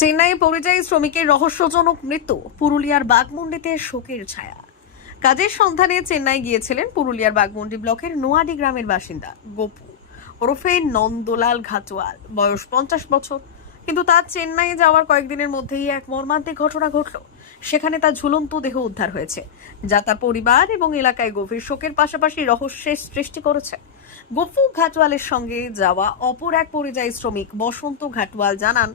চেন্নাই পরিযায়ী শ্রমিকের রহস্যজনক মৃত্যু, পুরুলিয়ার বাঘমুন্ডিতে শোকের ছায়া। কাজের সন্ধানে চেন্নাই গিয়েছিলেন পুরুলিয়ার বাঘমুন্ডি ব্লকের নোয়াডি গ্রামের বাসিন্দা গপু ওরফে নন্দলাল ঘাটোয়াল, বয়স 50 বছর। কিন্তু তার চেন্নাই যাওয়ার কয়েকদিনের মধ্যেই এক মর্মান্তিক ঘটনা ঘটল। সেখানে তার ঝুলন্ত দেহ উদ্ধার হয়েছে, যা তার পরিবার এবং এলাকায় গভীর শোকের পাশাপাশি রহস্যের সৃষ্টি করেছে। গপু ঘাটোয়ালের সঙ্গে যাওয়া অপর এক পরিযায়ী শ্রমিক বসন্ত ঘাটোয়াল জানান,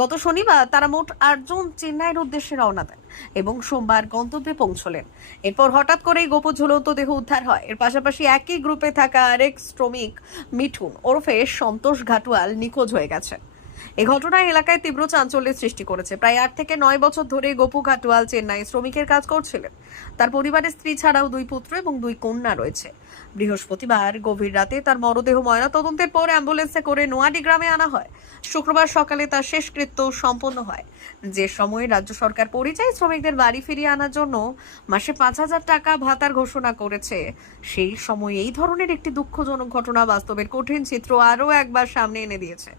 গত শনিবার তারা মোট 8 জন চেন্নাইয়ের উদ্দেশ্যে রওনা দেন এবং সোমবার গন্তব্যে পৌঁছলেন। এরপর হঠাৎ করেই গপু ঝুলন্ত দেহ উদ্ধার হয়। এর পাশাপাশি একই গ্রুপে থাকা আরেক শ্রমিক মিঠুন ওরফে সন্তোষ ঘাটোয়াল নিখোঁজ হয়ে গেছে। এই ঘটনায় এলাকায় তীব্র চাঞ্চল্যের সৃষ্টি করেছে। প্রায় 8 থেকে 9 বছর ধরে গপু ঘাটোয়াল চেন্নাই শ্রমিকের কাজ করছিলেন। তার পরিবারের স্ত্রী ছাড়াও 2 পুত্র এবং 2 কন্যা রয়েছে। বৃহস্পতিবার গভীর রাতে তার মরদেহ ময়নাতদন্তের পর অ্যাম্বুলেন্সে করে নোয়াডি গ্রামে আনা হয়। শুক্রবার সকালে তার শেষকৃত্য সম্পন্ন হয়। যে সময়ে রাজ্য সরকার পরিযায়ী শ্রমিকদের বাড়ি ফিরিয়ে আনার জন্য মাসে 5,000 টাকা ভাতার ঘোষণা করেছে, সেই সময় এই ধরনের একটি দুঃখজনক ঘটনা বাস্তবের কঠিন চিত্র আরও একবার সামনে এনে দিয়েছে।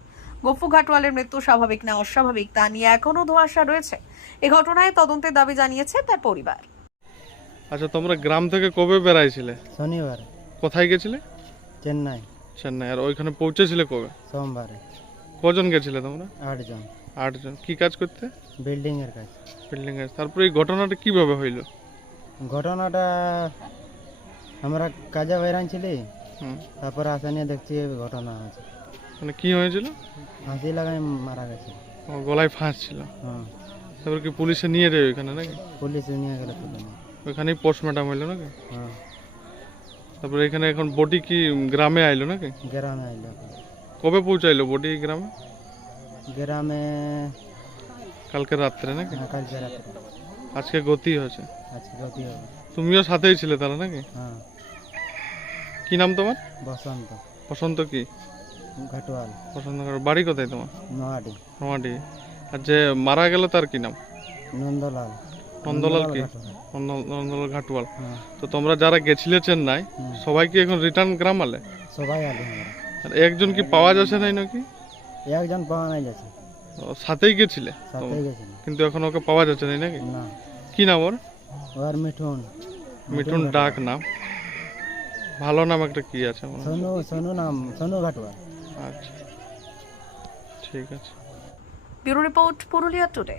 গপু ঘাটোয়ালের মৃত্যু স্বাভাবিক না অস্বাভাবিক তা নিয়ে এখনো ধোঁয়াশা রয়েছে। এই ঘটনায় তদন্তের দাবি জানিয়েছে তার পরিবার। আচ্ছা, তোমরা গ্রাম থেকে কবে বেরাইছিলে? শনিবার। কোথায় গেছিলে? চেন্নাই। চেন্নাই। আর ওইখানে পৌঁছেছিলে কবে? সোমবারে। কজন গেছিলে তোমরা? 8 জন। 8 জন। কি কাজ করতে? বিল্ডিং এর কাজ। বিল্ডিং এর। তারপরে এই ঘটনাটা কিভাবে হইল? ঘটনাটা আমরা কাজে বেরাইছিলি, হুম। তারপরে আসা নিয়ে দেখছি এই ঘটনা আছে। মানে কি হয়েছিল? ফাঁসি লাগাই মারা গেছে। ও, গলায় ফাঁস ছিল। হ্যাঁ। তারপর কি পুলিশে নিয়ে যাবে ওইখানে নাকি? পুলিশ নিয়ে গেলে তুলে নিয়ে। ওইখানেই পোস্টমর্টম হইলো নাকি? হ্যাঁ। তারপরে এখানে এখন বডি কি গ্রামে আইলো নাকি? গ্রামে আইলো। কবে পৌঁছাইলো বডি গ্রামে? গ্রামে কালকে রাত্রে নাকি? কালকে রাত্রে। আজকে গতি হয়েছে। আজকে গতি হবে। তুমিও সাথেই ছিলে তাহলে নাকি? হ্যাঁ। কি নাম তোমার? বসন্ত বসন্ত কি? ঘাটোয়াল। বসন্ত বাড়ি কোথায় তোমার? নোয়াডি। নোয়াডি। আর যে মারা গেল তার কি নাম? নন্দলাল। নন্দলাল কি? ঘাটোয়াল। নন্দলাল ঘাটোয়াল। হ্যাঁ। তো তোমরা যারা গেছিলে চেন্নাই, সবাই কি এখন রিটার্ন গ্রাম আলে? সবাই আলে আমরা। আর একজন কি পাওয়া যাচ্ছে নাই নাকি? একজন পাওয়া নাই যাচ্ছে। ও, সাথেই গেছিলে? সাথে গেছিল। কিন্তু এখন ওকে পাওয়া যাচ্ছে নাই নাকি? না। কি নাম ওর? ওর মিঠুন। মিঠুন ডাক নাম। ভালো নাম একটা কি আছে? সোনু। সোনু নাম সোনু ঘাটোয়াল। আচ্ছা, ঠিক আছে। Bureau report, Purulia today.